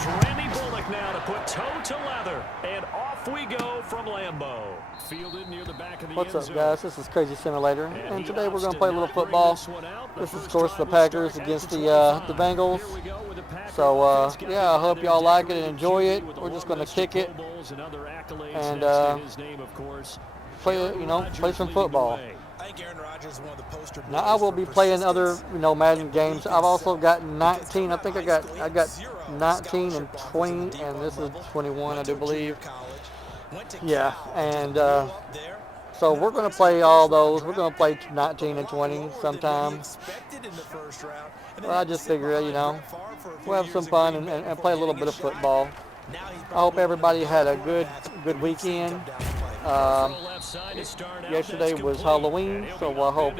Here's Randy Bullock now to put toe to leather. And off we go from Lambeau. Fielded near the back of the What's end up, zone. guys? This is Crazy Simulator, and today we're going to play a little football. This is, of course, the Packers against the Bengals. So, yeah, I hope y'all like it and enjoy it. We're just going to kick it and play some football. Now, I will be playing other, Madden games. I've also got 19. I think I got 19 and 20, and this is 21, I do believe. Yeah, and so we're going to play all those. We're going to play 19 and 20 sometime. Well, I just figure, we'll have some fun and play a little bit of football. I hope everybody had a good weekend. Yesterday was Halloween, so I hope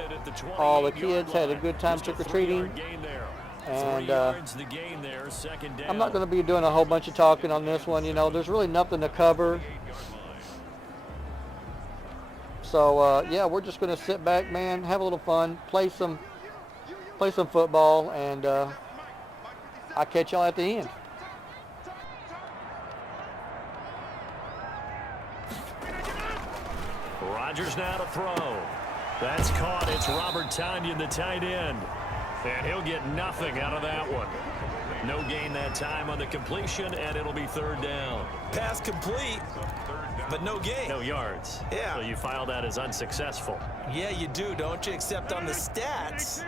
all the kids had a good time trick-or-treating. And I'm not going to be doing a whole bunch of talking on this one. There's really nothing to cover. So yeah, we're just going to sit back, man, have a little fun, play some football, and I'll catch y'all at the end. Rodgers now to throw. That's caught. It's Robert Tonyan, the tight end. And he'll get nothing out of that one. No gain that time on the completion, and it'll be third down. Pass complete, but no gain. No yards. Yeah. So you file that as unsuccessful. Yeah, you do, don't you? Except on the stats,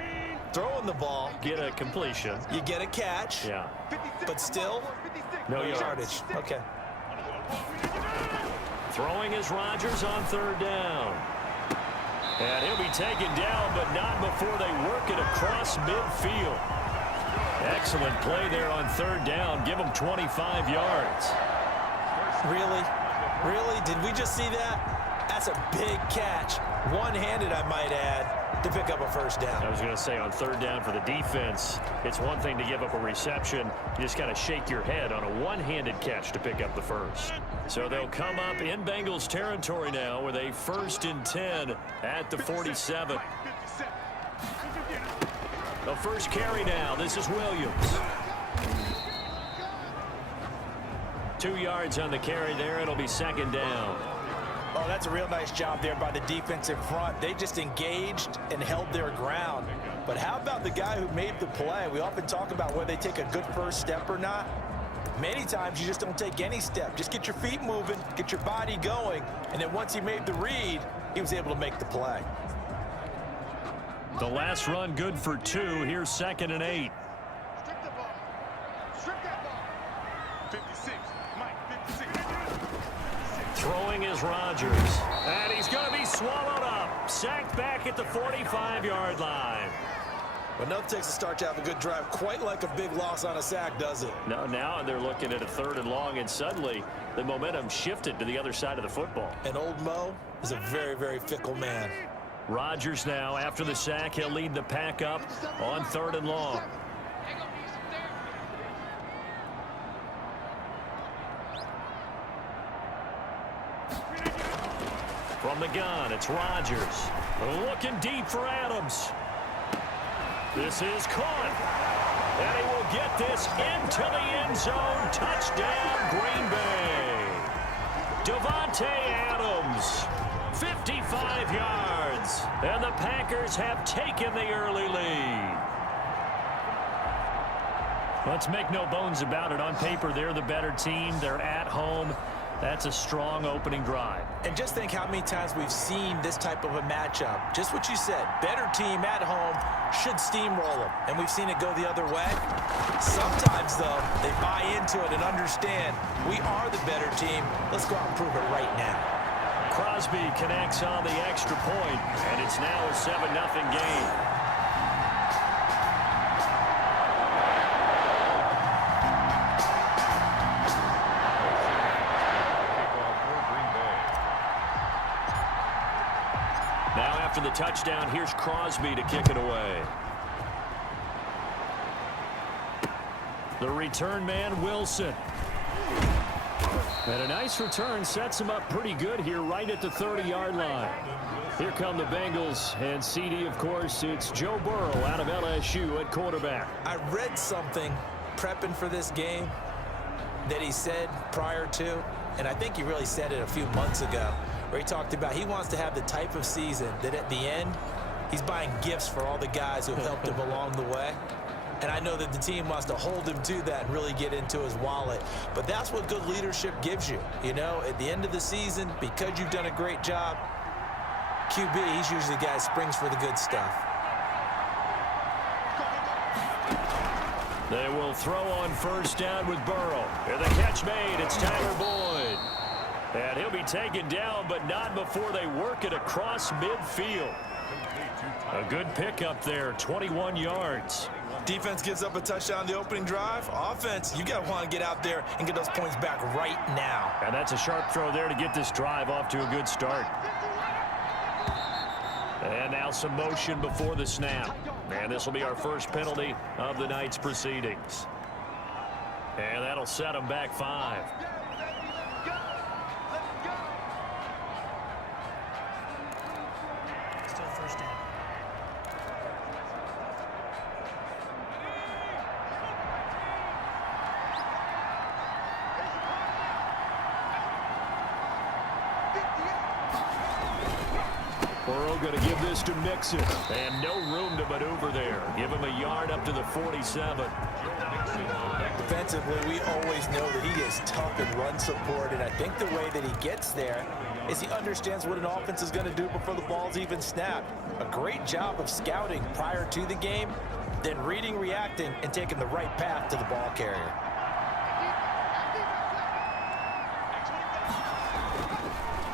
throwing the ball. Get a completion. You get a catch. Yeah. But still, no yardage. Okay. Throwing is Rodgers on third down. And he'll be taken down, but not before they work it across midfield. Excellent play there on third down. Give them 25 yards. Really? Really? Did we just see that? That's a big catch. One-handed, I might add, to pick up a first down. I was going to say, on third down for the defense, it's one thing to give up a reception. You just got to shake your head on a one-handed catch to pick up the first. So they'll come up in Bengals territory now with a 1st and 10 at the 47. The first carry now. This is Williams. 2 yards on the carry there. It'll be second down. Oh, that's a real nice job there by the defense in front. They just engaged and held their ground. But how about the guy who made the play? We often talk about whether they take a good first step or not. Many times you just don't take any step. Just get your feet moving, get your body going, and then once he made the read, he was able to make the play. The last run good for 2. Here's 2nd and 8. Throwing is Rodgers. And he's going to be swallowed up. Sacked back at the 45-yard line. But enough takes a start to have a good drive. Quite like a big loss on a sack, does it? No, now they're looking at a 3rd and long, and suddenly the momentum shifted to the other side of the football. And old Mo is a very, very fickle man. Rodgers now, after the sack, he'll lead the pack up on 3rd and long. From the gun, it's Rodgers. Looking deep for Adams. This is caught. And he will get this into the end zone. Touchdown, Green Bay. Davante Adams, 55 yards. And the Packers have taken the early lead. Let's make no bones about it. On paper, they're the better team. They're at home. That's a strong opening drive. And just think how many times we've seen this type of a matchup. Just what you said, better team at home should steamroll them. And we've seen it go the other way. Sometimes, though, they buy into it and understand we are the better team. Let's go out and prove it right now. Crosby connects on the extra point, and it's now a 7-0 game. After the touchdown, here's Crosby to kick it away. The return man, Wilson. And a nice return sets him up pretty good here right at the 30-yard line. Here come the Bengals, and CD, of course, it's Joe Burrow out of LSU at quarterback. I read something prepping for this game. that he said prior to, and I think he really said it a few months ago, where he talked about he wants to have the type of season that at the end, he's buying gifts for all the guys who have helped him along the way. And I know that the team wants to hold him to that and really get into his wallet. But that's what good leadership gives you. You know, at the end of the season, because you've done a great job, QB, he's usually the guy that springs for the good stuff. They will throw on first down with Burrow. And the catch made. It's Tyler Boyd. And he'll be taken down, but not before they work it across midfield. A good pickup there, 21 yards. Defense gives up a touchdown the opening drive. Offense, you got to want to get out there and get those points back right now. And that's a sharp throw there to get this drive off to a good start. And now some motion before the snap. And this will be our first penalty of the night's proceedings. And that'll set them back 5. Still first down. Burrow going to give this to Mixon. And no room to maneuver there. Give him a yard up to the 47. Defensively, we always know that he is tough in run support, and I think the way that he gets there is he understands what an offense is going to do before the ball's even snapped. A great job of scouting prior to the game, then reading, reacting, and taking the right path to the ball carrier.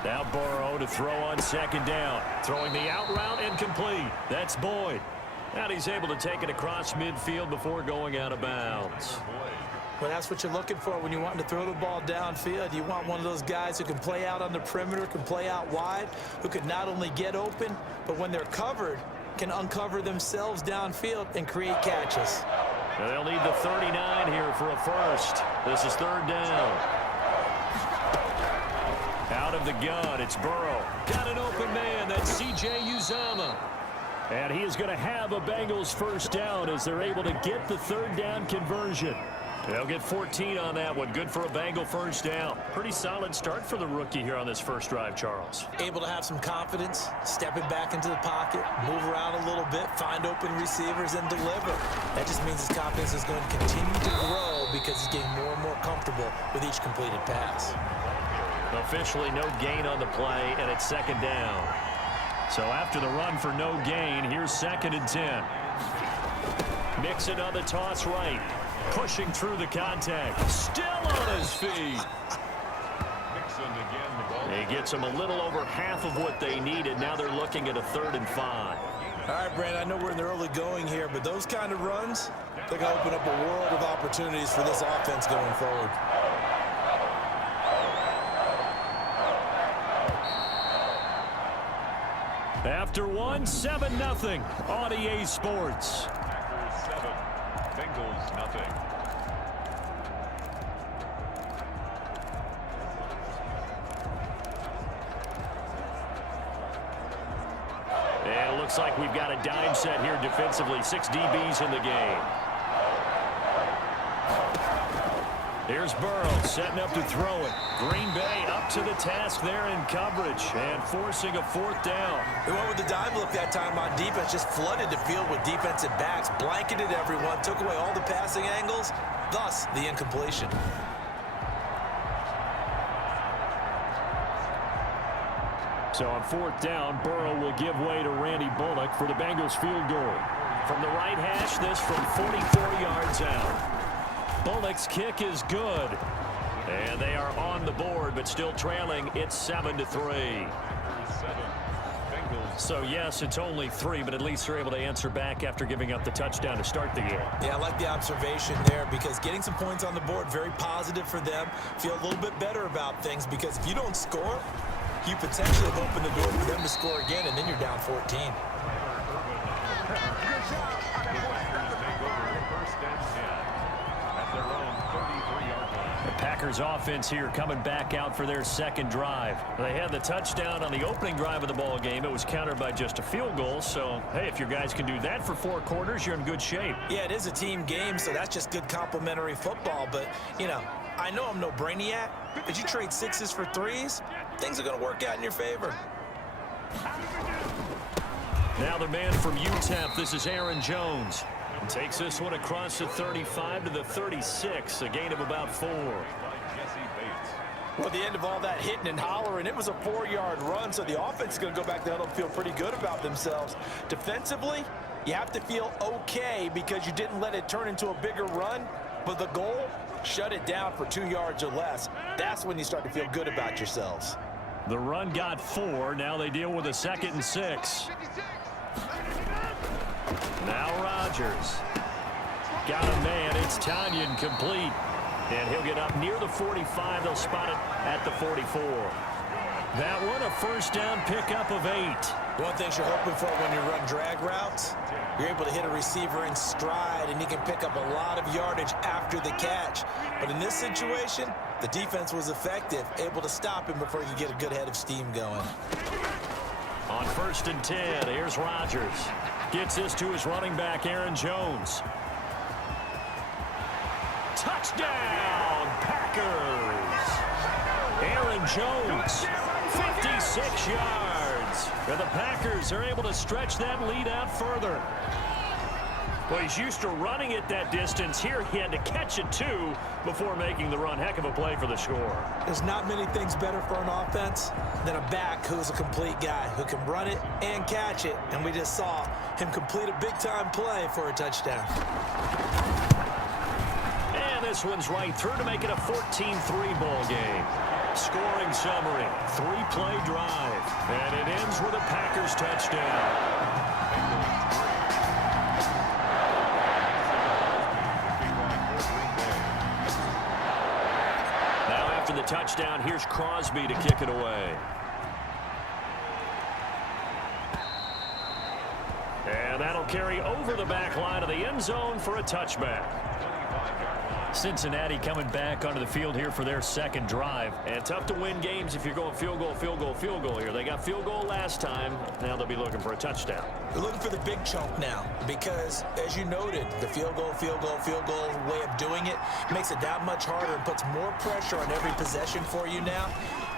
Now Burrow to throw on second down. Throwing the out route incomplete. That's Boyd. And he's able to take it across midfield before going out of bounds. Well, that's what you're looking for when you want to throw the ball downfield. You want one of those guys who can play out on the perimeter, can play out wide, who can not only get open, but when they're covered, can uncover themselves downfield and create catches. And they'll need the 39 here for a first. This is third down. Out of the gun, it's Burrow. Got an open man, that's C.J. Uzomah. And he is going to have a Bengals first down as they're able to get the third down conversion. They'll get 14 on that one. Good for a Bengal first down. Pretty solid start for the rookie here on this first drive, Charles. Able to have some confidence, stepping back into the pocket, move around a little bit, find open receivers, and deliver. That just means his confidence is going to continue to grow because he's getting more and more comfortable with each completed pass. Officially no gain on the play, and it's second down. So after the run for no gain, here's 2nd and 10. Mixon on the toss right. Pushing through the contact. Still on his feet. He gets them a little over half of what they needed. Now they're looking at a 3rd and 5. All right, Brandon, I know we're in the early going here, but those kind of runs, they're going to open up a world of opportunities for this offense going forward. After one, 7-0 on EA Sports. Packers 7, Bengals nothing. And it looks like we've got a dime set here defensively. 6 DBs in the game. Here's Burrow setting up to throw it. Green Bay up to the task there in coverage and forcing a 4th down. They went with the dime look that time on defense, just flooded the field with defensive backs, blanketed everyone, took away all the passing angles, thus the incompletion. So on 4th down, Burrow will give way to Randy Bullock for the Bengals field goal. From the right hash, this from 44 yards out. Bullock's kick is good. And they are on the board, but still trailing. It's 7-3. So, yes, it's only 3, but at least they're able to answer back after giving up the touchdown to start the game. Yeah, I like the observation there because getting some points on the board, very positive for them. Feel a little bit better about things because if you don't score, you potentially have opened the door for them to score again, and then you're down 14. The Packers offense here coming back out for their second drive. They had the touchdown on the opening drive of the ball game. It was countered by just a field goal. So, hey, if your guys can do that for 4 quarters, you're in good shape. Yeah, it is a team game, so that's just good complimentary football. But, you know, I know I'm no brainiac, but you trade 6s for 3s, things are going to work out in your favor. Now the man from UTEP, this is Aaron Jones. Takes this one across the 35 to the 36, a gain of about 4. Well, at the end of all that hitting and hollering, it was a 4-yard run, so the offense is going to go back there and feel pretty good about themselves. Defensively, you have to feel okay because you didn't let it turn into a bigger run, but the goal, shut it down for 2 yards or less. That's when you start to feel good about yourselves. The run got 4. Now they deal with a 2nd and 6. Now Rodgers. Got a man. It's Tanyan complete. And he'll get up near the 45. They'll spot it at the 44. That one a first down pickup of 8. One thing you're hoping for when you run drag routes, you're able to hit a receiver in stride, and he can pick up a lot of yardage after the catch. But in this situation, the defense was effective, able to stop him before he could get a good head of steam going. On 1st and 10, here's Rodgers. Gets this to his running back, Aaron Jones. Touchdown, Packers! Aaron Jones, 56 yards. And the Packers are able to stretch that lead out further. Well, he's used to running it that distance. Here he had to catch it, too, before making the run. Heck of a play for the score. There's not many things better for an offense than a back who's a complete guy who can run it and catch it. And we just saw him complete a big-time play for a touchdown. And this one's right through to make it a 14-3 ball game. Scoring summary, 3-play drive. And it ends with a Packers touchdown. After the touchdown, here's Crosby to kick it away. And that'll carry over the back line of the end zone for a touchback. Cincinnati coming back onto the field here for their second drive. And tough to win games if you're going field goal, field goal, field goal here. They got field goal last time. Now they'll be looking for a touchdown. They're looking for the big chunk now because, as you noted, the field goal way of doing it makes it that much harder and puts more pressure on every possession for you now.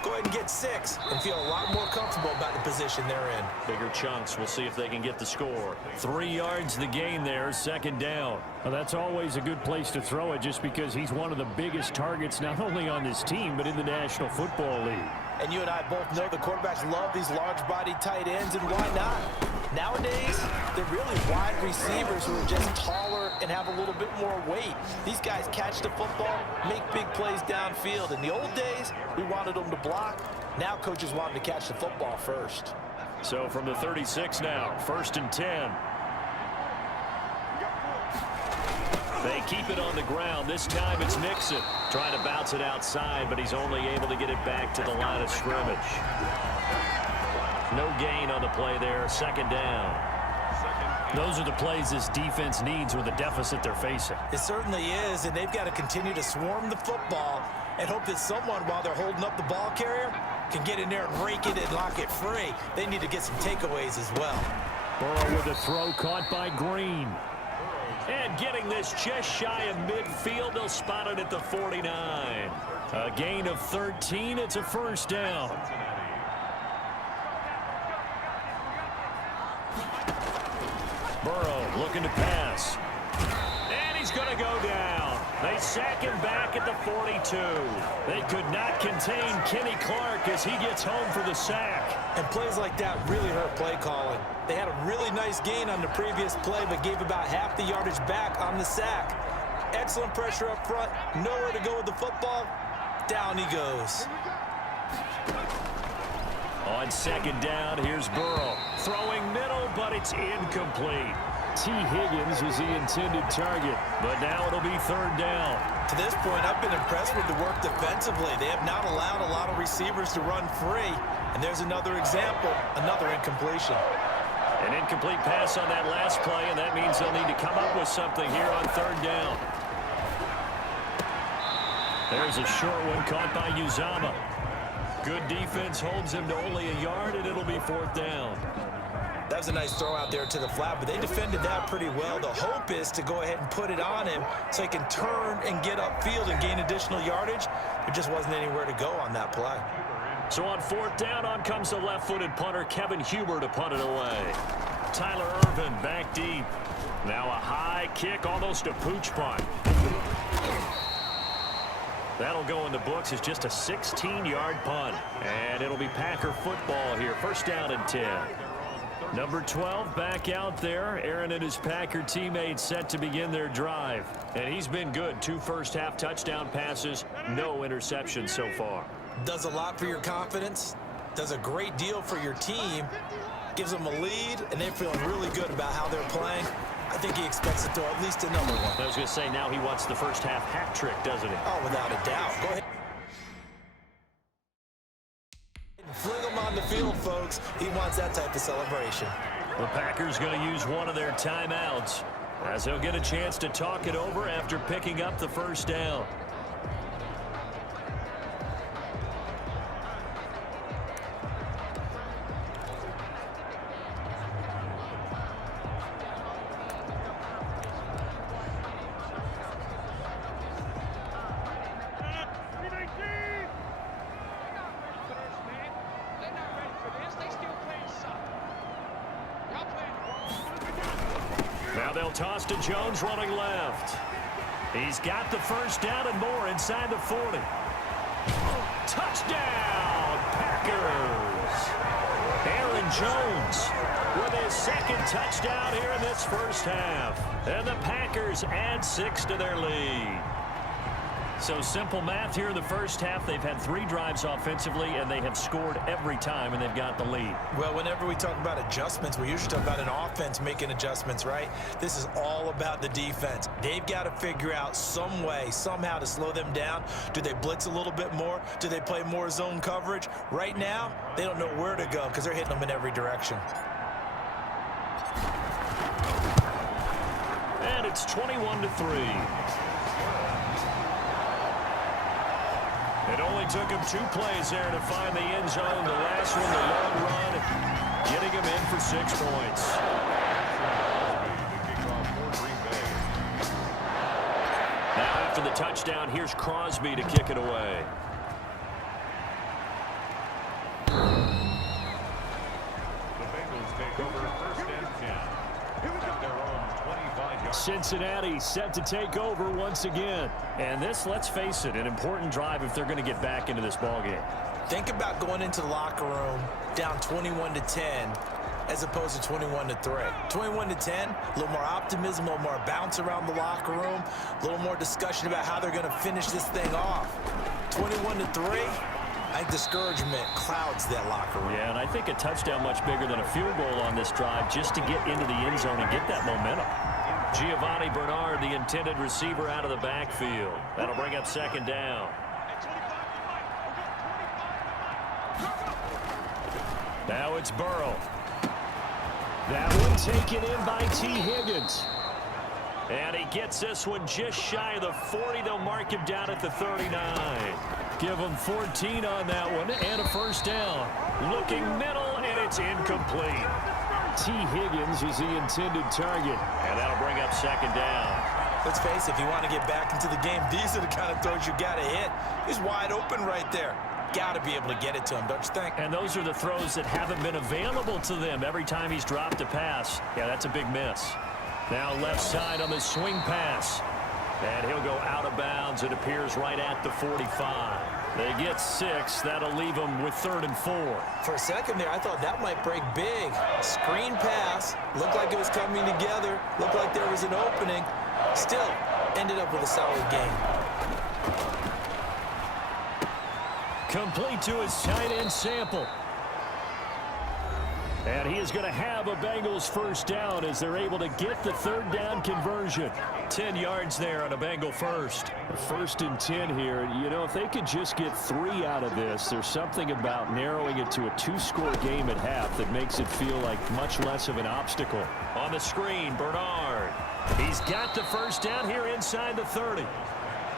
Go ahead and get 6 and feel a lot more comfortable about the position they're in. Bigger chunks. We'll see if they can get the score. 3 yards the gain there, 2nd down. Well, that's always a good place to throw it just because he's one of the biggest targets not only on this team but in the National Football League. And you and I both know the quarterbacks love these large-bodied tight ends, and why not? Nowadays, they're really wide receivers who are just taller and have a little bit more weight. These guys catch the football, make big plays downfield. In the old days, we wanted them to block. Now coaches want them to catch the football first. So from the 36 now, 1st and 10. They keep it on the ground. This time it's Nixon trying to bounce it outside, but he's only able to get it back to the line of scrimmage. No gain on the play there. 2nd down. Those are the plays this defense needs with the deficit they're facing. It certainly is, and they've got to continue to swarm the football and hope that someone, while they're holding up the ball carrier, can get in there and rake it and lock it free. They need to get some takeaways as well. Burrow with a throw caught by Green. And getting this just shy of midfield, they'll spot it at the 49. A gain of 13. It's a 1st down. Burrow looking to pass. And he's going to go down. They sack him back at the 42. They could not contain Kenny Clark as he gets home for the sack. And plays like that really hurt play calling. They had a really nice gain on the previous play, but gave about half the yardage back on the sack. Excellent pressure up front. Nowhere to go with the football. Down he goes. On 2nd down, here's Burrow. Throwing middle, but it's incomplete. T. Higgins was the intended target, but now it'll be 3rd down. To this point, I've been impressed with the work defensively. They have not allowed a lot of receivers to run free. And there's another example, another incompletion. An incomplete pass on that last play, and that means they'll need to come up with something here on 3rd down. There's a short one caught by Uzama. Good defense holds him to only a yard, and it'll be 4th down. That was a nice throw out there to the flat, but they defended that pretty well. The hope is to go ahead and put it on him so he can turn and get upfield and gain additional yardage. There just wasn't anywhere to go on that play. So on 4th down, on comes the left-footed punter, Kevin Huber, to punt it away. Tyler Irvin back deep. Now a high kick, almost a pooch punt. That'll go in the books as just a 16-yard punt. And it'll be Packer football here. 1st down and 10. Number 12 back out there. Aaron and his Packer teammates set to begin their drive. And he's been good. 2 first-half touchdown passes. No interceptions so far. Does a lot for your confidence. Does a great deal for your team. Gives them a lead, and they're feeling really good about how they're playing. I think he expects to throw at least another one. I was going to say, now he wants the first-half hat trick, doesn't he? Oh, without a doubt. Go ahead. Fling him on the field, folks. He wants that type of celebration. The Packers going to use one of their timeouts as they'll get a chance to talk it over after picking up the 1st down. Now they'll toss to Jones running left. He's got the 1st down and more inside the 40. Touchdown, Packers! Aaron Jones with his 2nd touchdown here in this 1st half. And the Packers add 6 to their lead. So simple math here in the 1st half. They've had 3 drives offensively, and they have scored every time, and they've got the lead. Well, whenever we talk about adjustments, we usually talk about an offense making adjustments, right? This is all about the defense. They've got to figure out some way, somehow to slow them down. Do they blitz a little bit more? Do they play more zone coverage? Right now, they don't know where to go because they're hitting them in every direction. And it's 21-3. It only took him 2 plays there to find the end zone. The last one, the long run, getting him in for 6 points. Now after the touchdown, here's Crosby to kick it away. The Bengals take over 1st and 10. At their own 25-yard. Cincinnati set to take over once again. And this, let's face it, an important drive if they're going to get back into this ballgame. Think about going into the locker room down 21-10 as opposed to 21-3. 21-10, a little more optimism, a little more bounce around the locker room, a little more discussion about how they're going to finish this thing off. 21-3, I think discouragement clouds that locker room. Yeah, and I think a touchdown much bigger than a field goal on this drive just to get into the end zone and get that momentum. Giovanni Bernard, the intended receiver, out of the backfield. That'll bring up 2nd down. Now it's Burrow. That one taken in by T. Higgins. And he gets this one just shy of the 40. They'll mark him down at the 39. Give him 14 on that one and a 1st down. Looking middle, and it's incomplete. T. Higgins is the intended target, and that'll bring up 2nd down. Let's face it, if you want to get back into the game, these are the kind of throws you got to hit. He's wide open right there. Got to be able to get it to him, don't you think? And those are the throws that haven't been available to them every time he's dropped a pass. Yeah, that's a big miss. Now left side on the swing pass. And he'll go out of bounds. It appears right at the 45. They get 6. That'll leave them with 3rd and 4. For a second there, I thought that might break big. Screen pass. Looked like it was coming together. Looked like there was an opening. Still, ended up with a solid game. Complete to his tight end Sample. And he is going to have a Bengals 1st down as they're able to get the 3rd down conversion. 10 yards there on a Bengal 1st. 1st and 10 here. You know, if they could just get 3 out of this, there's something about narrowing it to a 2-score game at half that makes it feel like much less of an obstacle. On the screen, Bernard. He's got the 1st down here inside the 30.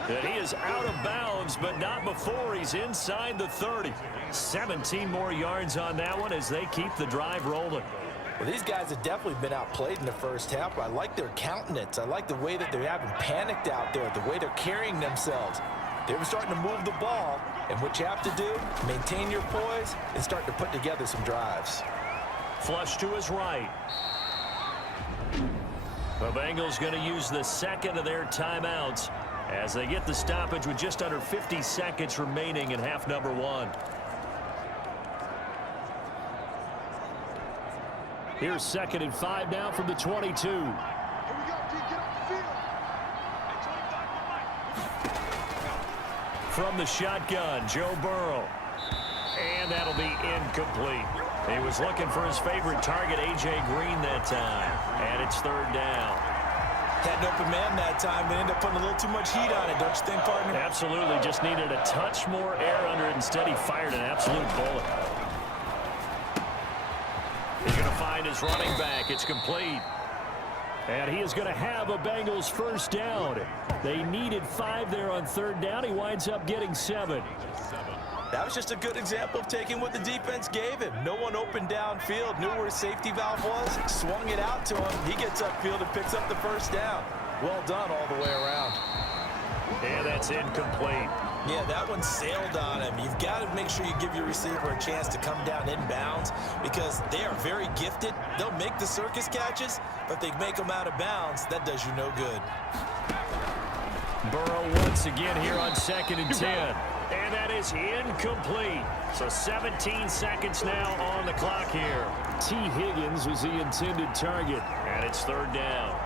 And he is out of bounds, but not before he's inside the 30. 17 more yards on that one as they keep the drive rolling. Well, these guys have definitely been outplayed in the first half, but I like their countenance. I like the way that they haven't panicked out there, the way they're carrying themselves. They were starting to move the ball, and what you have to do, maintain your poise and start to put together some drives. Flush to his right. The Bengals going to use the second of their timeouts as they get the stoppage with just under 50 seconds remaining in half number 1. Here's 2nd and 5 now from the 22. From the shotgun, Joe Burrow. And that'll be incomplete. He was looking for his favorite target, A.J. Green, that time. And it's 3rd down. Had an open man that time, but ended up putting a little too much heat on it, don't you think, partner? Absolutely. Just needed a touch more air under it. Instead, he fired an absolute bullet. He's going to find his running back. It's complete. And he is going to have a Bengals first down. They needed 5 there on 3rd down. He winds up getting 7. That was just a good example of taking what the defense gave him. No one opened downfield, knew where his safety valve was, swung it out to him. He gets upfield and picks up the first down. Well done all the way around. And that's incomplete. Yeah, that one sailed on him. You've got to make sure you give your receiver a chance to come down inbounds because they are very gifted. They'll make the circus catches, but they make them out of bounds. That does you no good. Burrow once again here on 2nd and 10. And that is incomplete. So 17 seconds now on the clock here. T. Higgins was the intended target. And it's 3rd down.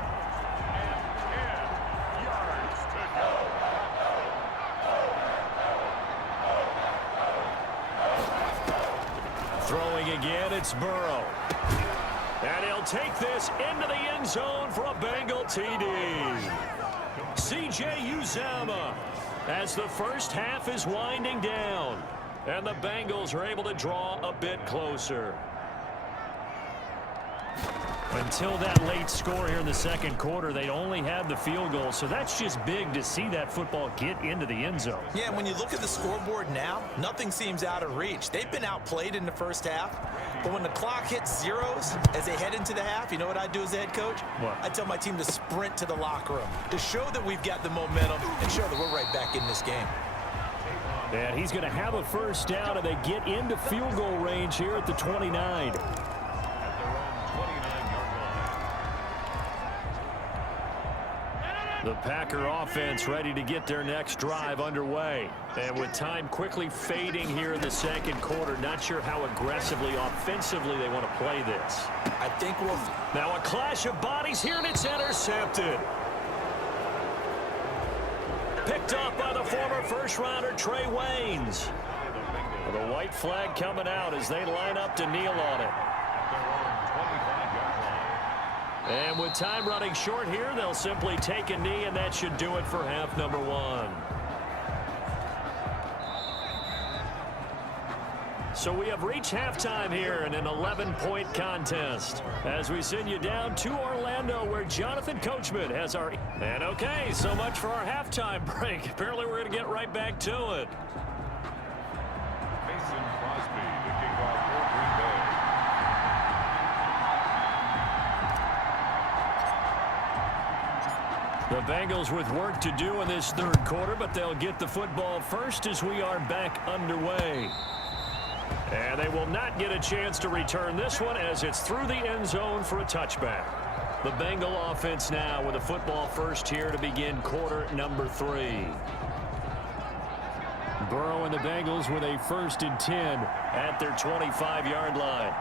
Throwing again, it's Burrow. And he'll take this into the end zone for a Bengal TD. C.J. Uzomah as the first half is winding down. And the Bengals are able to draw a bit closer. Until that late score here in the 2nd quarter, they only had the field goal. So that's just big to see that football get into the end zone. Yeah, when you look at the scoreboard now, nothing seems out of reach. They've been outplayed in the first half. But when the clock hits zeros as they head into the half, you know what I do as the head coach? What? I tell my team to sprint to the locker room to show that we've got the momentum and show that we're right back in this game. And he's going to have a first down, and they get into field goal range here at the 29. The Packer offense ready to get their next drive underway. And with time quickly fading here in the 2nd quarter, not sure how aggressively, offensively they want to play this. I think we'll... Now a clash of bodies here, and it's intercepted. Picked up by the former first-rounder Trey Waynes. The white flag coming out as they line up to kneel on it. And with time running short here, they'll simply take a knee, and that should do it for half number 1. So we have reached halftime here in an 11-point contest as we send you down to Orlando where Jonathan Coachman has our... And okay, so much for our halftime break. Apparently we're going to get right back to it. Mason Crosby, the kickoff for Green Bay. The Bengals with work to do in this 3rd quarter, but they'll get the football first as we are back underway. And they will not get a chance to return this one as it's through the end zone for a touchback. The Bengal offense now with a football first here to begin quarter number 3. Burrow and the Bengals with a 1st and 10 at their 25-yard line.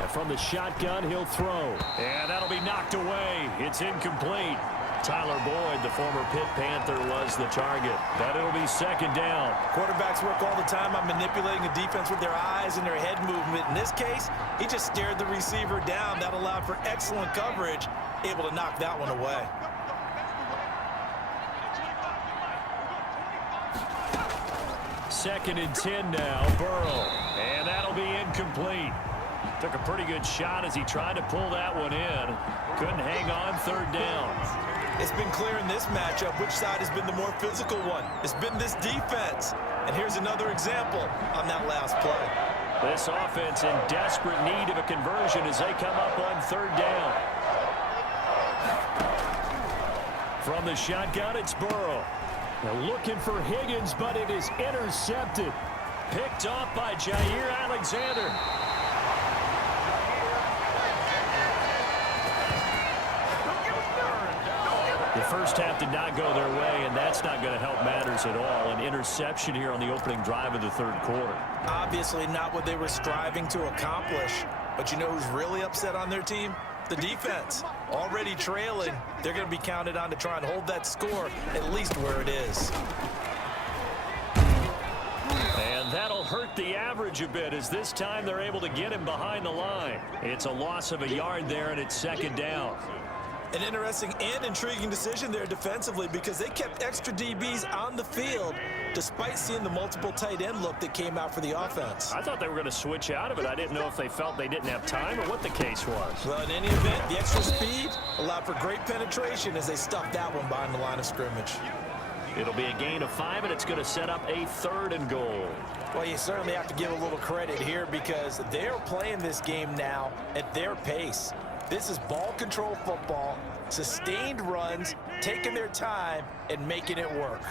And from the shotgun, he'll throw. And that'll be knocked away. It's incomplete. Tyler Boyd, the former Pitt Panther, was the target. But it'll be 2nd down. Quarterbacks work all the time on manipulating the defense with their eyes and their head movement. In this case, he just stared the receiver down. That allowed for excellent coverage, able to knock that one away. Second and 10 now, Burrow. And that'll be incomplete. Took a pretty good shot as he tried to pull that one in. Couldn't hang on third down. It's been clear in this matchup which side has been the more physical one. It's been this defense. And here's another example on that last play. This offense in desperate need of a conversion as they come up on third down. From the shotgun, it's Burrow. They're looking for Higgins, but it is intercepted. Picked off by Jair Alexander. The first half did not go their way, and that's not going to help matters at all. An interception here on the opening drive of the third quarter. Obviously not what they were striving to accomplish. But you know who's really upset on their team? The defense. Already trailing, they're going to be counted on to try and hold that score at least where it is. And that'll hurt the average a bit as this time they're able to get him behind the line. It's a loss of a yard there, and it's second down. An interesting and intriguing decision there defensively because they kept extra DBs on the field despite seeing the multiple tight end look that came out for the offense. I thought they were going to switch out of it. I didn't know if they felt they didn't have time or what the case was. Well, in any event, the extra speed allowed for great penetration as they stuffed that one behind the line of scrimmage. It'll be a gain of 5, and it's going to set up a 3rd and goal. Well, you certainly have to give a little credit here because they're playing this game now at their pace. This is ball control football, sustained runs, taking their time and making it work.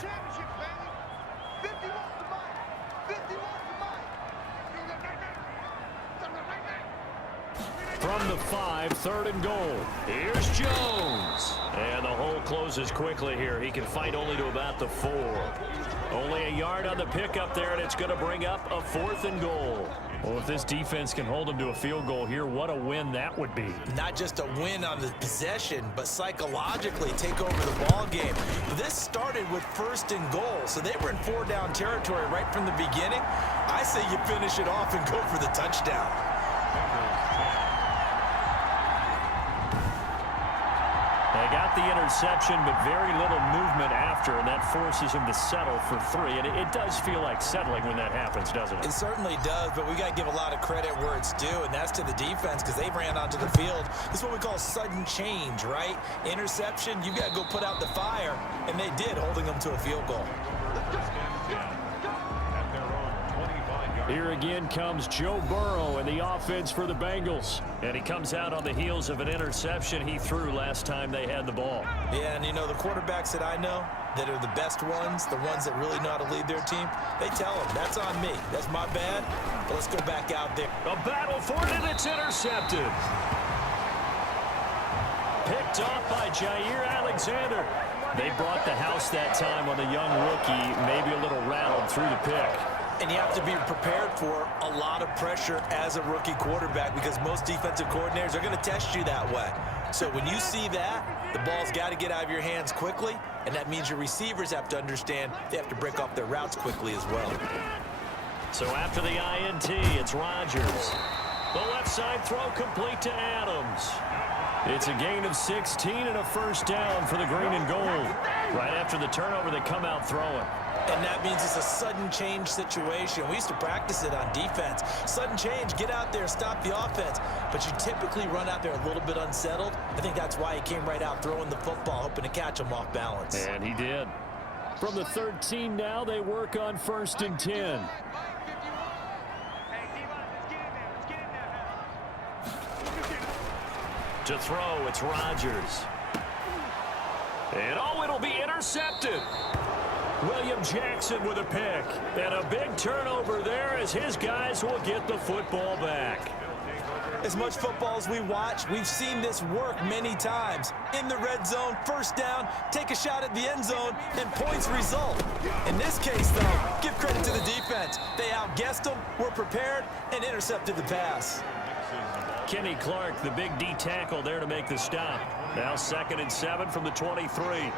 From the 5, 3rd and goal. Here's Jones. And the hole closes quickly here. He can fight only to about the 4. Only a yard on the pickup there, and it's going to bring up a 4th and goal. Well, if this defense can hold them to a field goal here, what a win that would be. Not just a win on the possession, but psychologically take over the ball game. This started with 1st and goal, so they were in 4-down territory right from the beginning. I say you finish it off and go for the touchdown. They got the interception, but very little movement after, and that forces him to settle for 3. And it does feel like settling when that happens, doesn't it? It certainly does, but we got to give a lot of credit where it's due, and that's to the defense because they ran onto the field. This is what we call sudden change, right? Interception, you got to go put out the fire, and they did, holding them to a field goal. Here again comes Joe Burrow and the offense for the Bengals. And he comes out on the heels of an interception he threw last time they had the ball. Yeah, and you know, the quarterbacks that I know that are the best ones, the ones that really know how to lead their team, they tell them, that's on me. That's my bad. But let's go back out there. A battle for it, and it's intercepted. Picked off by Jair Alexander. They brought the house that time on the young rookie, maybe a little rattled through the pick. And you have to be prepared for a lot of pressure as a rookie quarterback because most defensive coordinators are going to test you that way. So when you see that, the ball's got to get out of your hands quickly, and that means your receivers have to understand they have to break off their routes quickly as well. So after the INT, it's Rodgers. The left side throw complete to Adams. It's a gain of 16 and a 1st down for the green and gold. Right after the turnover, they come out throwing. And that means it's a sudden change situation. We used to practice it on defense. Sudden change, get out there, stop the offense. But you typically run out there a little bit unsettled. I think that's why he came right out throwing the football, hoping to catch him off balance. And he did. From the 13 now, they work on 1st and 10. To throw, it's Rodgers. And oh, it'll be intercepted. William Jackson with a pick. And a big turnover there as his guys will get the football back. As much football as we watch, we've seen this work many times. In the red zone, 1st down, take a shot at the end zone, and points result. In this case, though, give credit to the defense. They outguessed them, were prepared, and intercepted the pass. Kenny Clark, the big D tackle there to make the stop. Now 2nd and 7 from the 23. Brings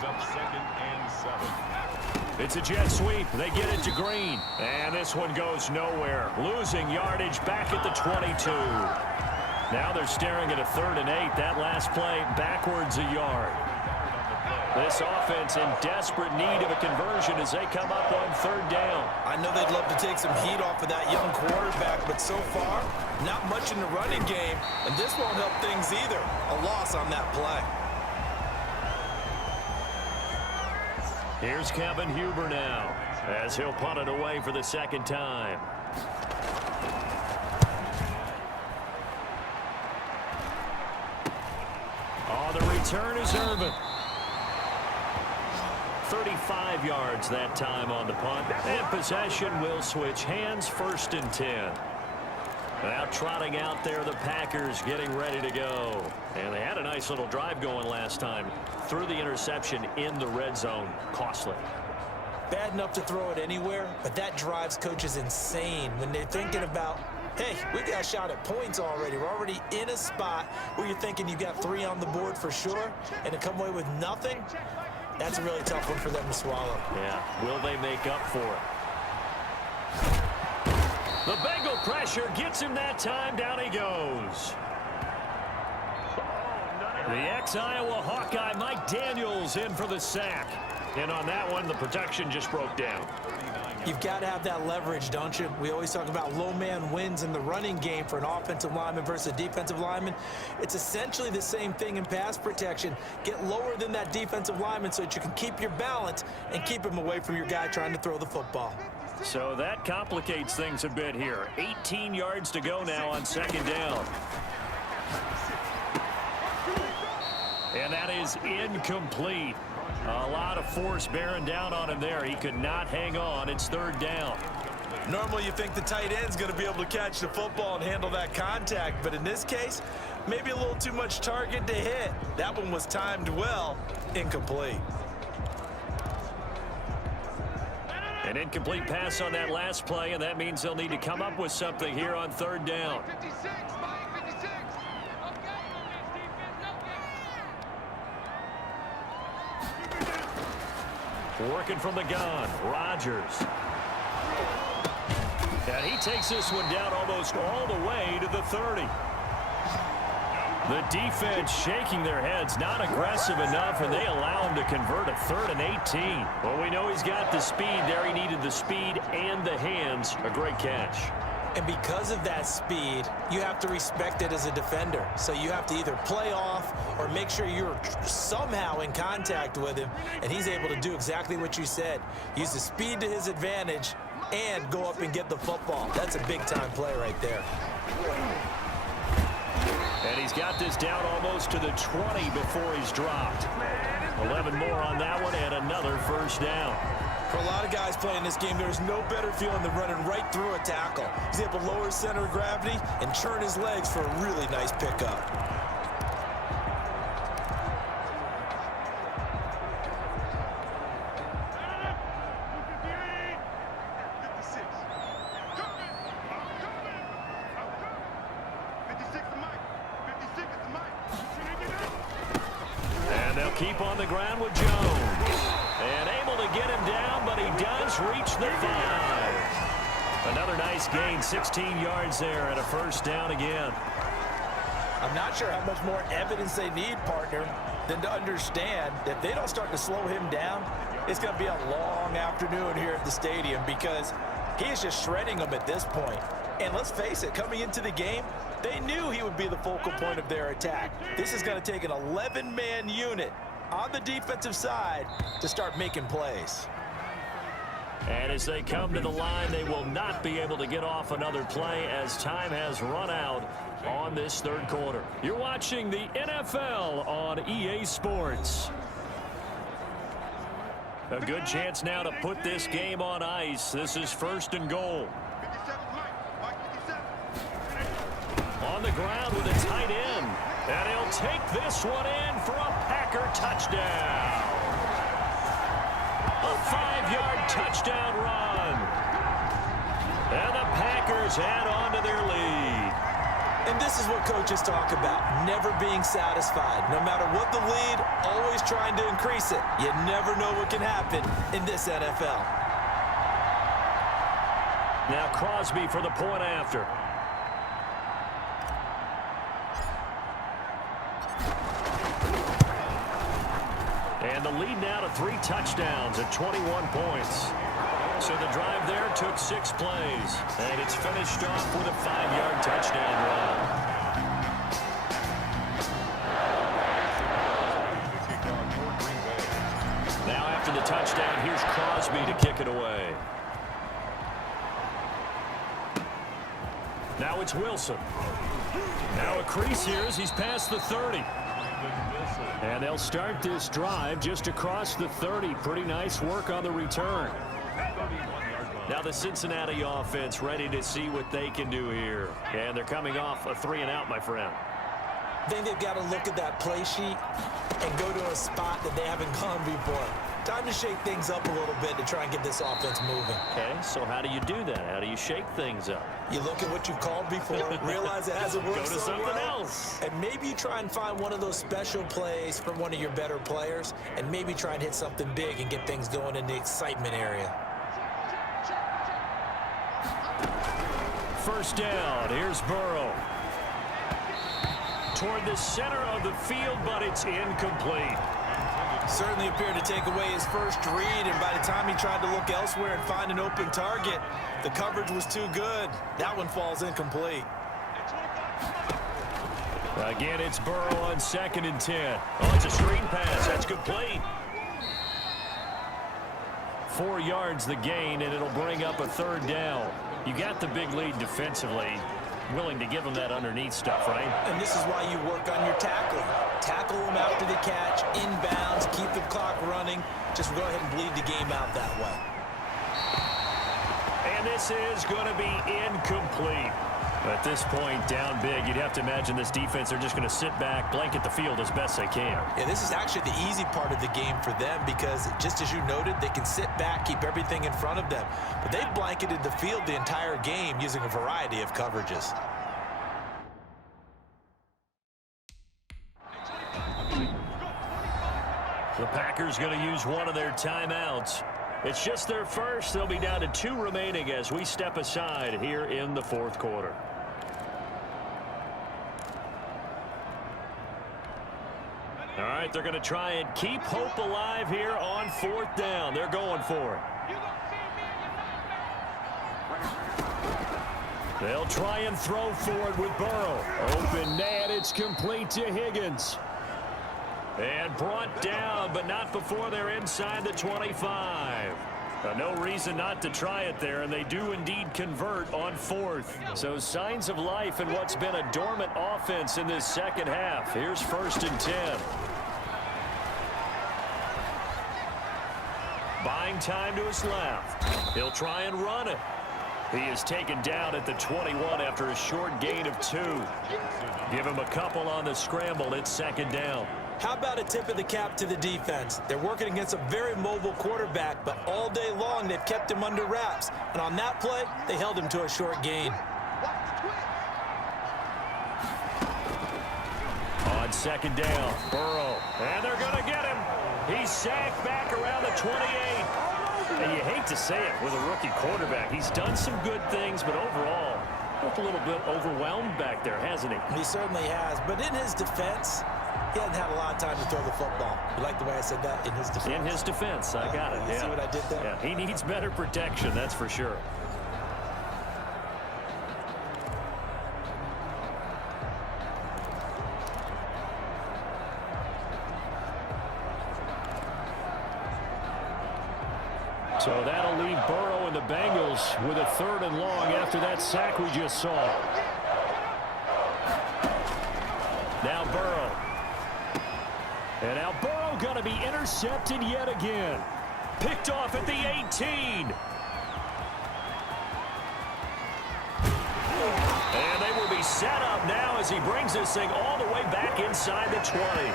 up 2nd and 7. It's a jet sweep. They get it to Green. And this one goes nowhere. Losing yardage back at the 22. Now they're staring at a 3rd and 8. That last play backwards a yard. This offense in desperate need of a conversion as they come up on third down. I know they'd love to take some heat off of that young quarterback, but so far, not much in the running game, and this won't help things either. A loss on that play. Here's Kevin Huber now as he'll punt it away for the second time. Oh, the return is Irvin. 35 yards that time on the punt. And possession will switch hands, 1st and 10. Now trotting out there, the Packers getting ready to go. And they had a nice little drive going last time. Threw the interception in the red zone. Costly. Bad enough to throw it anywhere, but that drives coaches insane when they're thinking about, hey, we got a shot at points already. We're already in a spot where you're thinking you got 3 on the board for sure, and to come away with nothing, that's a really tough one for them to swallow. Yeah, will they make up for it? The Bengal pressure gets him that time. Down he goes. The ex-Iowa Hawkeye Mike Daniels in for the sack. And on that one, the protection just broke down. You've got to have that leverage, don't you? We always talk about low man wins in the running game for an offensive lineman versus a defensive lineman. It's essentially the same thing in pass protection. Get lower than that defensive lineman so that you can keep your balance and keep him away from your guy trying to throw the football. So that complicates things a bit here. 18 yards to go now on second down. And that is incomplete. A lot of force bearing down on him there. He could not hang on. It's third down. Normally you think the tight end's going to be able to catch the football and handle that contact, but in this case, maybe a little too much target to hit. That one was timed well. Incomplete. An incomplete pass on that last play, and that means they'll need to come up with something here on third down. Working from the gun, Rodgers. And he takes this one down almost all the way to the 30. The defense shaking their heads, not aggressive enough, and they allow him to convert a 3rd and 18. Well, we know he's got the speed there. He needed the speed and the hands. A great catch. And because of that speed, you have to respect it as a defender. So you have to either play off or make sure you're somehow in contact with him, and he's able to do exactly what you said. Use the speed to his advantage and go up and get the football. That's a big-time play right there. And he's got this down almost to the 20 before he's dropped. 11 more on that one and another first down. For a lot of guys playing this game, there's no better feeling than running right through a tackle. He's able to lower his center of gravity and churn his legs for a really nice pickup. And they'll keep on the ground with Jones. And able to get him down, but he does reach the 5. Another nice gain, 16 yards there and a first down again. I'm not sure how much more evidence they need, partner, than to understand that if they don't start to slow him down, it's going to be a long afternoon here at the stadium because he is just shredding them at this point. And let's face it, coming into the game, they knew he would be the focal point of their attack. This is going to take an 11-man unit on the defensive side to start making plays. And as they come to the line, they will not be able to get off another play as time has run out on this third quarter. You're watching the NFL on EA Sports. A good chance now to put this game on ice. This is 1st and goal. On the ground with a tight end. And he'll take this one in for a Packer touchdown. A 5-yard touchdown run. And the Packers add on to their lead. And this is what coaches talk about, never being satisfied. No matter what the lead, always trying to increase it. You never know what can happen in this NFL. Now Crosby for the point after. And the lead now to 3 touchdowns at 21 points. So the drive there took 6 plays. And it's finished off with a 5-yard touchdown run. Now after the touchdown, here's Crosby to kick it away. Now it's Wilson. Now a crease here as he's past the 30. And they'll start this drive just across the 30. Pretty nice work on the return. Now the Cincinnati offense ready to see what they can do here. And they're coming off a 3-and-out, my friend. I think they've got to look at that play sheet and go to a spot that they haven't gone before. Time to shake things up a little bit to try and get this offense moving. Okay, so how do you do that? How do you shake things up? You look at what you've called before, realize it hasn't worked Go to so something well, else. and maybe you try and find one of those special plays from one of your better players, and maybe try and hit something big and get things going in the excitement area. First down, here's Burrow. Toward the center of the field, but it's incomplete. Certainly appeared to take away his first read, and by the time he tried to look elsewhere and find an open target, the coverage was too good. That one falls incomplete. Again, it's Burrow on 2nd and 10. Oh, it's a screen pass. That's complete. 4 yards the gain, and it'll bring up a 3rd down. You got the big lead defensively. Willing to give them that underneath stuff, right? And this is why you work on your tackling. Tackle them after the catch, inbounds, keep the clock running. Just go ahead and bleed the game out that way. And this is going to be incomplete. At this point, down big, you'd have to imagine this defense are just going to sit back, blanket the field as best they can. Yeah, this is actually the easy part of the game for them because, just as you noted, they can sit back, keep everything in front of them. But they've blanketed the field the entire game using a variety of coverages. The Packers going to use one of their timeouts. It's just their first. They'll be down to 2 remaining as we step aside here in the 4th quarter. All right, they're going to try and keep hope alive here on 4th down. They're going for it. They'll try and throw for it with Burrow. Open net, it's complete to Higgins. And brought down, but not before they're inside the 25. No reason not to try it there, and they do indeed convert on 4th. So signs of life in what's been a dormant offense in this second half. Here's 1st and 10. Buying time to his left. He'll try and run it. He is taken down at the 21 after a short gain of 2. Give him a couple on the scramble. It's 2nd down. How about a tip of the cap to the defense? They're working against a very mobile quarterback, but all day long they've kept him under wraps. And on that play, they held him to a short gain. On 2nd down, Burrow. And they're going to get him. He's sacked back around the 28. And you hate to say it with a rookie quarterback. He's done some good things, but overall, looked a little bit overwhelmed back there, hasn't he? He certainly has. But in his defense, he hasn't had a lot of time to throw the football. You like the way I said that? In his defense. In his defense, I got it. You see what I did there? Yeah, he needs better protection, that's for sure. So that'll leave Burrow and the Bengals with a 3rd and long after that sack we just saw. Now Burrow. And now Burrow going to be intercepted yet again. Picked off at the 18. And they will be set up now as he brings this thing all the way back inside the 20.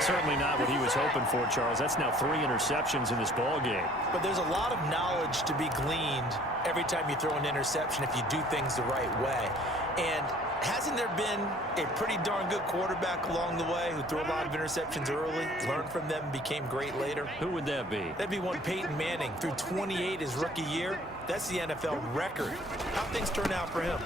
Certainly not what he was hoping for, Charles. That's now 3 interceptions in this ball game. But there's a lot of knowledge to be gleaned every time you throw an interception if you do things the right way. And hasn't there been a pretty darn good quarterback along the way who threw a lot of interceptions early, learned from them, and became great later? Who would that be? That'd be one Peyton Manning. Threw 28 his rookie year. That's the NFL record. How things turn out for him?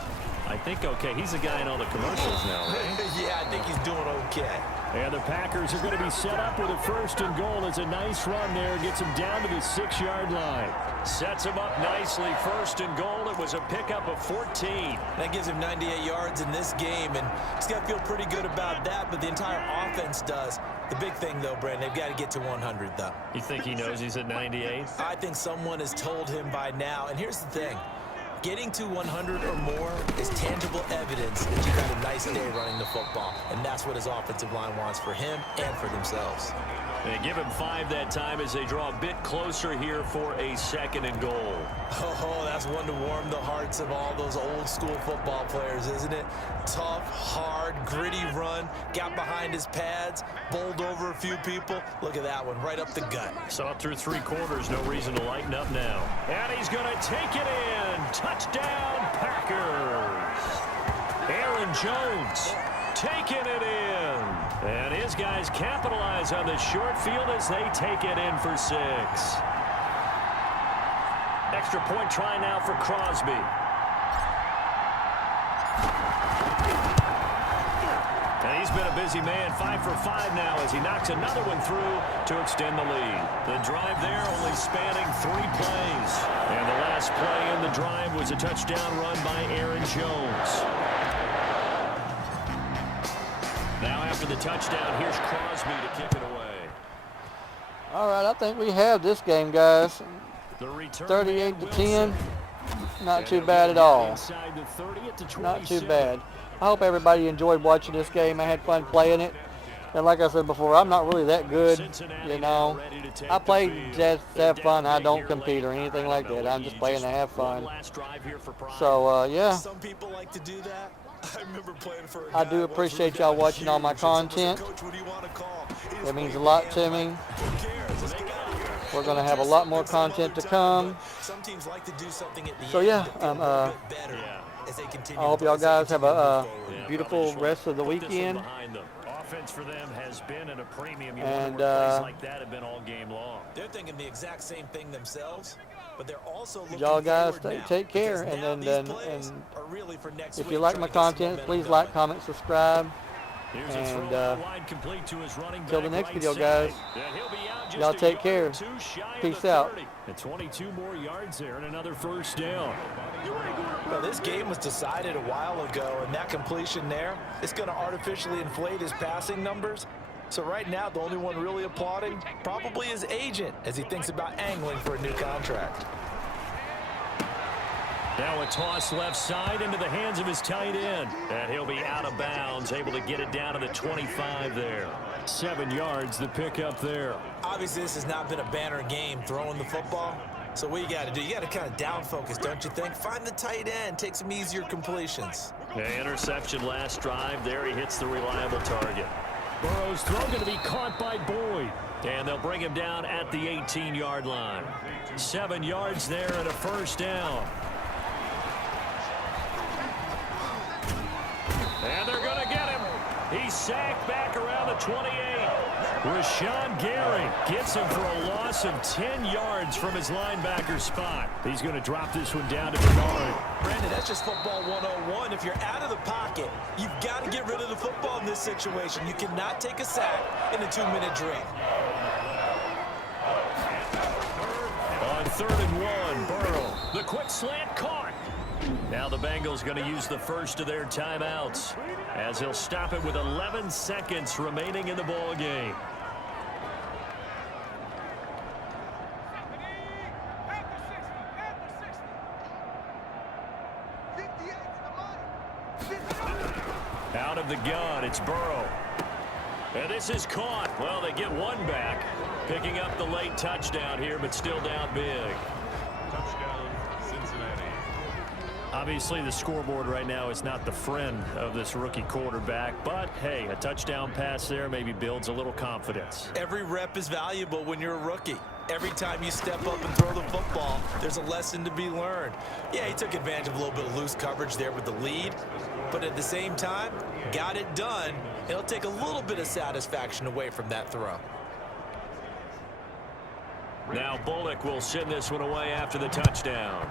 I think okay. He's a guy in all the commercials now, right? Yeah, I think he's doing okay. And the Packers are going to be set up with a 1st and goal. It's a nice run there. Gets them down to the 6-yard line. Sets him up nicely. 1st and goal. It was a pickup of 14. That gives him 98 yards in this game, and he's got to feel pretty good about that, but the entire offense does. The big thing, though, Brandon, they've got to get to 100, though. You think he knows he's at 98? I think someone has told him by now. And here's the thing. Getting to 100 or more is tangible evidence that you've had a nice day running the football. And that's what his offensive line wants for him and for themselves. They give him 5 that time as they draw a bit closer here for a 2nd and goal. Oh, that's one to warm the hearts of all those old school football players, isn't it? Tough, hard, gritty run, got behind his pads, bowled over a few people. Look at that one, right up the gut. Saw through 3 quarters, no reason to lighten up now. And he's going to take it in. Touchdown, Packers. Aaron Jones taking it in. And his guys capitalize on the short field as they take it in for 6. Extra point try now for Crosby. And he's been a busy man, 5 for 5 now as he knocks another one through to extend the lead. The drive there only spanning 3 plays. And the last play in the drive was a touchdown run by Aaron Jones. Now after the touchdown, here's Crosby to kick it away. All right, I think we have this game, guys. 38-10. Not too bad at all. Not too bad. I hope everybody enjoyed watching this game. I had fun playing it. And like I said before, I'm not really that good, you know. I play just to have fun. I don't compete or anything like that. I'm just playing to have fun. So, yeah. Some people like to do that. I remember playing for I do appreciate y'all watching all my content. It means a lot to me. We're going to have a lot more content to come. So, yeah. I hope y'all guys have a beautiful rest of the weekend. Offense for them has been at a premium. And like that have been all game long. They're thinking the exact same thing themselves, but they're also looking y'all guys forward take care. And then really for next if week, you like my content, please like, comment, subscribe. And till the next video, guys, y'all take care. Peace out. And 22 more yards there and another 1st down. Well, this game was decided a while ago, and that completion there is going to artificially inflate his passing numbers. So right now, the only one really applauding probably his agent as he thinks about angling for a new contract. Now a toss left side into the hands of his tight end. And he'll be out of bounds, able to get it down to the 25 there. 7 yards, the pickup there. Obviously, this has not been a banner game throwing the football. So what you got to do, you got to kind of down focus, don't you think? Find the tight end, take some easier completions. The interception last drive. There he hits the reliable target. Burrow's throw going to be caught by Boyd. And they'll bring him down at the 18-yard line. 7 yards there and a 1st down. And they're going to get him. He's sacked back around the 28. Rashawn Gary gets him for a loss of 10 yards from his linebacker spot. He's going to drop this one down to Bernard. Brandon, that's just football 101. If you're out of the pocket, you've got to get rid of the football in this situation. You cannot take a sack in a 2-minute drill. On 3rd and 1, Burrow. The quick slant caught. Now the Bengals going to use the first of their timeouts as he'll stop it with 11 seconds remaining in the ball game. Out of the gun, it's Burrow. And this is caught. Well, they get one back, picking up the late touchdown here, but still down big. Touchdown, Cincinnati. Obviously, the scoreboard right now is not the friend of this rookie quarterback, but hey, a touchdown pass there maybe builds a little confidence. Every rep is valuable when you're a rookie. Every time you step up and throw the football, there's a lesson to be learned. Yeah, he took advantage of a little bit of loose coverage there with the lead, but at the same time, got it done. It'll take a little bit of satisfaction away from that throw. Now Bullock will send this one away after the touchdown.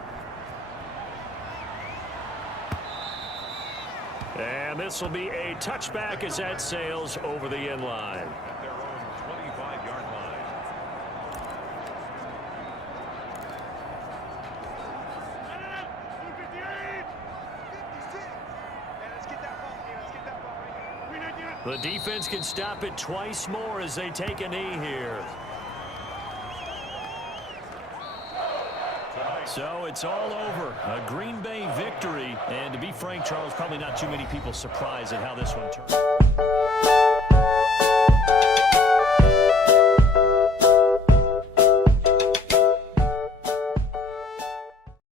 And this will be a touchback as that sails over the end line. At their own 25-yard line. The defense can stop it twice more as they take a knee here. So it's all over. A Green Bay victory. And to be frank, Charles, probably not too many people surprised at how this one turned.